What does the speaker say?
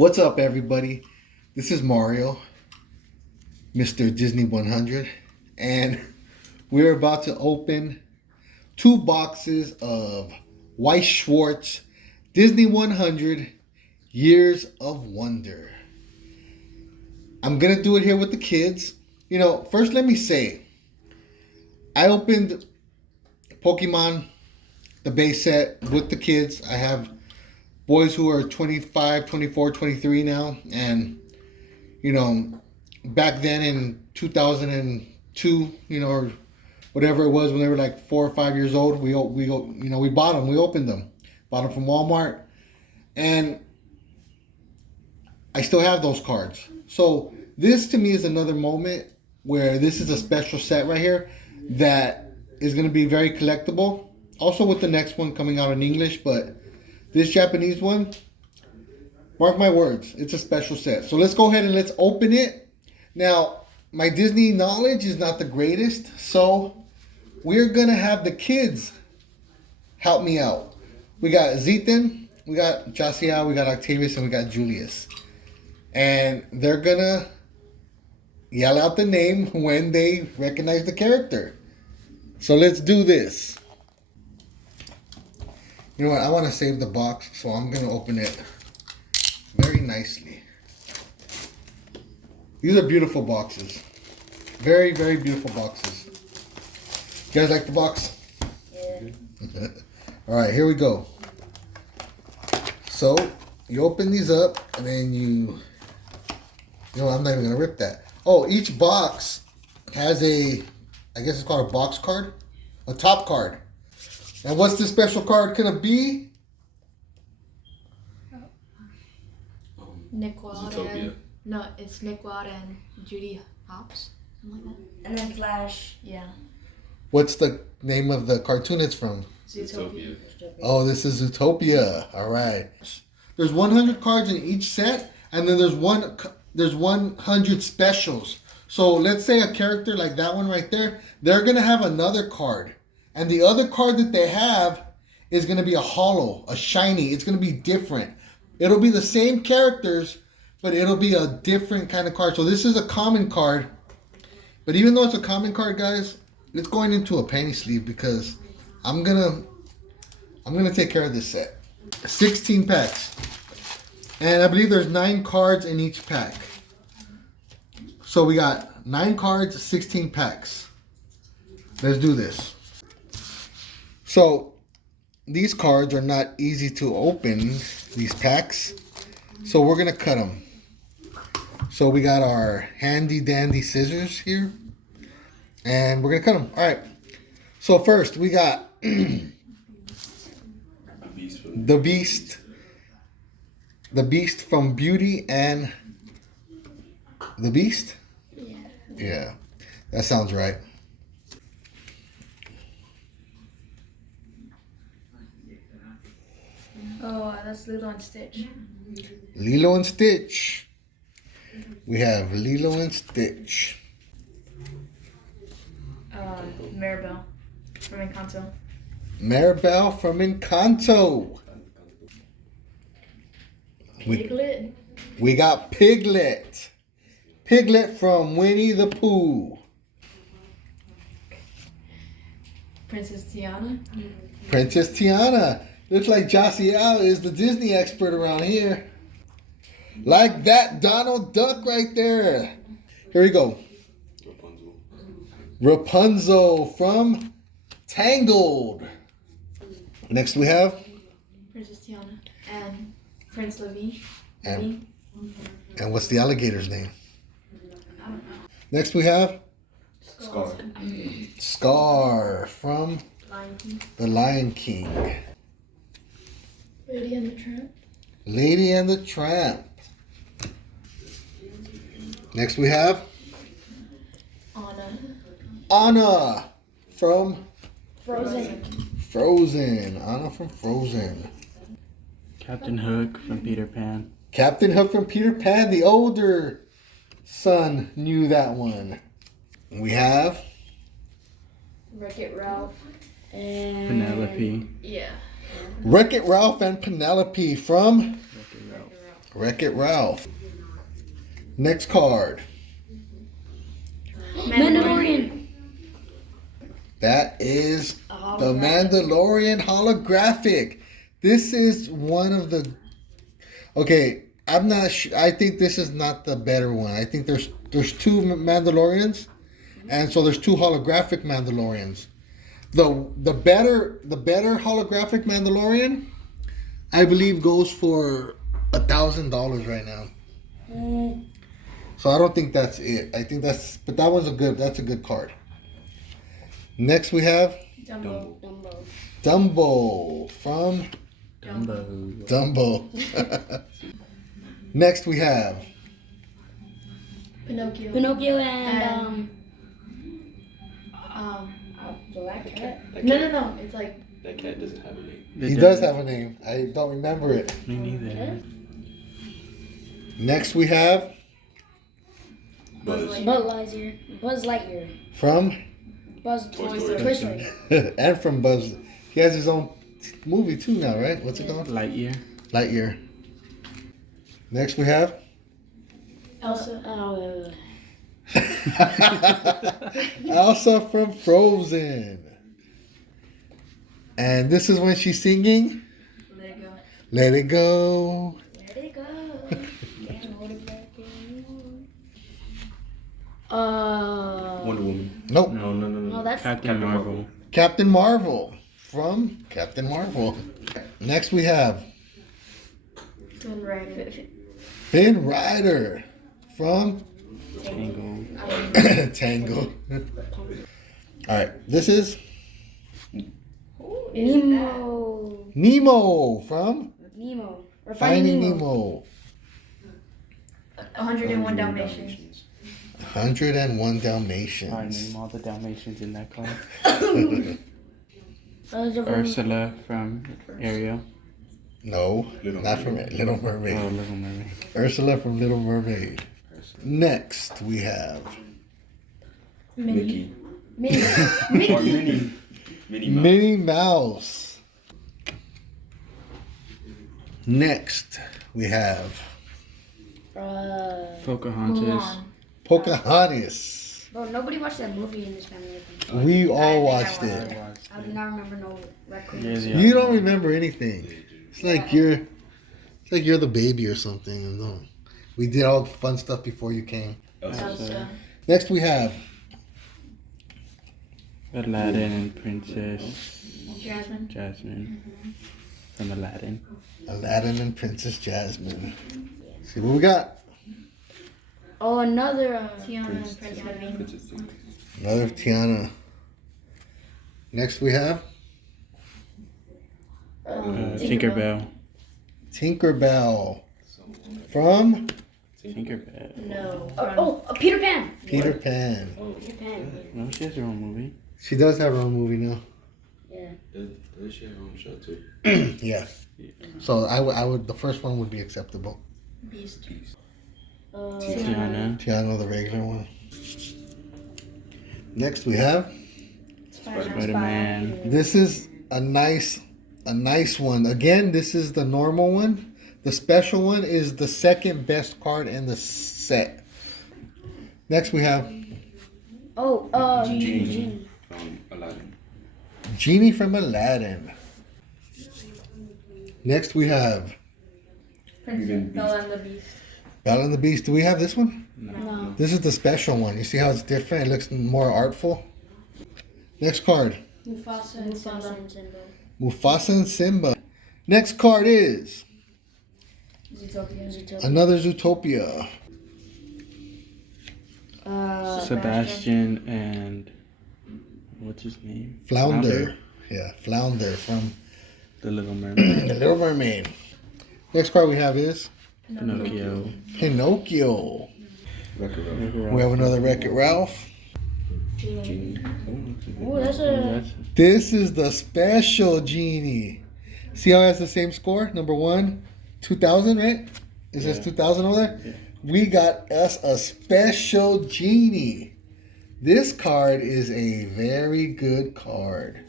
What's up, everybody? This is Mario, Mr. Disney 100, and we're about to open 2 boxes of Weiss Schwartz Disney 100 Years of Wonder. I'm going to do it here with the kids. First let me say, I opened Pokemon, the base set, with the kids. I have boys who are 25, 24, 23 now. And, back then in 2002, or whatever it was when they were like 4 or 5 years old, we bought them. We opened them. Bought them from Walmart. And I still have those cards. So this to me is another moment where this is a special set right here that is going to be very collectible. Also with the next one coming out in English, but this Japanese one, mark my words, it's a special set. So let's go ahead and let's open it. Now, my Disney knowledge is not the greatest, so we're going to have the kids help me out. We got Zethan, we got Jasiel, we got Octavius, and we got Julius. And they're going to yell out the name when they recognize the character. So let's do this. You know what? I want to save the box, so I'm going to open it very nicely. These are beautiful boxes. Very, very beautiful boxes. You guys like the box? Yeah. All right, here we go. So, you open these up, and then I'm not even going to rip that. Oh, each box has I guess it's called a box card? A top card. And what's the special card gonna be? Nick Wilde and it's Nick Wilde and Judy Hopps, something like that. And then Flash. Yeah. What's the name of the cartoon it's from? Zootopia. Oh, this is Zootopia. All right. There's 100 cards in each set, and then there's 100 specials. So let's say a character like that one right there, they're gonna have another card. And the other card that they have is going to be a holo, a shiny. It's going to be different. It'll be the same characters, but it'll be a different kind of card. So this is a common card. But even though it's a common card, guys, it's going into a penny sleeve because I'm gonna take care of this set. 16 packs. And I believe there's 9 cards in each pack. So we got 9 cards, 16 packs. Let's do this. So, these cards are not easy to open, these packs. So, we're going to cut them. So, we got our handy dandy scissors here. And we're going to cut them. All right. So, first, we got the Beast. The Beast from Beauty and the Beast? Yeah. That sounds right. Oh, that's Lilo and Stitch. Lilo and Stitch. We have Lilo and Stitch. Maribel from Encanto. Maribel from Encanto. Piglet. We got Piglet. Piglet from Winnie the Pooh. Princess Tiana. Princess Tiana. Looks like Jasiel is the Disney expert around here. Like that Donald Duck right there. Here we go. Rapunzel from Tangled. Next we have Princess Tiana and Prince Levine. And what's the alligator's name? I don't know. Next we have Scar. Scar from Lion King. The Lion King. Lady and the Tramp. Lady and the Tramp. Next we have Anna. Anna from Frozen. Frozen. Anna from Frozen. Captain Hook from Peter Pan. Captain Hook from Peter Pan. The older son knew that one. We have Wreck-It Ralph. And Penelope. Yeah. Wreck-It Ralph and Penelope from Wreck-It Ralph. Next card. Mandalorian. That is the Mandalorian holographic. This is one of the... Okay, I'm not sure. I think this is not the better one. I think there's two Mandalorians, and so there's two holographic Mandalorians. The better holographic Mandalorian, I believe, goes for $1,000 right now. So I don't think that's it. I think but that one's that's a good card. Next we have Dumbo from Dumbo. Next we have Pinocchio and Black Cat. No. It's like That cat doesn't have a name. he does have a name. I don't remember it. Me neither. Next we have Buzz. Buzz Lightyear. from Toy Story. Toy Story. and from Buzz. He has his own movie too now, right? What's it called? Lightyear. Lightyear. Next we have Elsa. Elsa from Frozen. And this is when she's singing Let it go. Let It Go. Let it go. Can't hold it back anymore. Wonder Woman. Nope. No. That's Captain Marvel. Captain Marvel from Captain Marvel. Next we have Tomb Raider. Finn Rider from Tangle. Tango. All right, this is Nemo from Nemo. Or Finding Nemo. 101 Dalmatians. 101 I Dalmatians. name all the Dalmatians in that card. Ursula. Ursula from Ariel. No, not from Little Oh, Mermaid. Little Mermaid. Ursula from Little Mermaid. Next we have Mickey. Minnie. Or Minnie. Minnie Mouse. Minnie Mouse. Next we have Pocahontas. Mulan. Pocahontas. Bro, nobody watched that movie in this family. We all I watched I it. I do not remember no raccoons. Yeah, You don't remember anything. It's like you're the baby or something. No. We did all the fun stuff before you came. Elsa. Next we have Aladdin and Princess Jasmine. from Aladdin. Aladdin and Princess Jasmine. See what we got. Oh, another Tiana and Prince Naveen. Princess Disney. Another Tiana. Next we have Tinkerbell. Tinkerbell from Tinkerbell. No. Peter Pan. Peter Pan. Peter Pan. No, she has her own movie. She does have her own movie now. Yeah. Does she have her own show too? Yeah. So I would the first one would be acceptable. Beast. Tiana. Tiana, the regular one. Next we have Spider-Man. this is a nice one. Again, this is the normal one. The special one is the second best card in the set. Next we have Genie from Aladdin. Genie from Aladdin. Next we have Bella and the Beast. Belle and the Beast. Do we have this one? No. This is the special one. You see how it's different? It looks more artful. Next card. Mufasa and Simba. Mufasa and Simba. Next card is Zootopia. another Zootopia. Sebastian and what's his name? Flounder. Yeah, Flounder from The Little Mermaid. The Little Mermaid. Next card we have is Pinocchio. Pinocchio. Wreck-It Ralph. We have another Wreck-It Ralph. Genie. Ooh, that's a. This is the special Genie. See how it has the same score? Number 1, 2000, right? It says 2000 over there? Yeah. We got us a special Genie. This card is a very good card.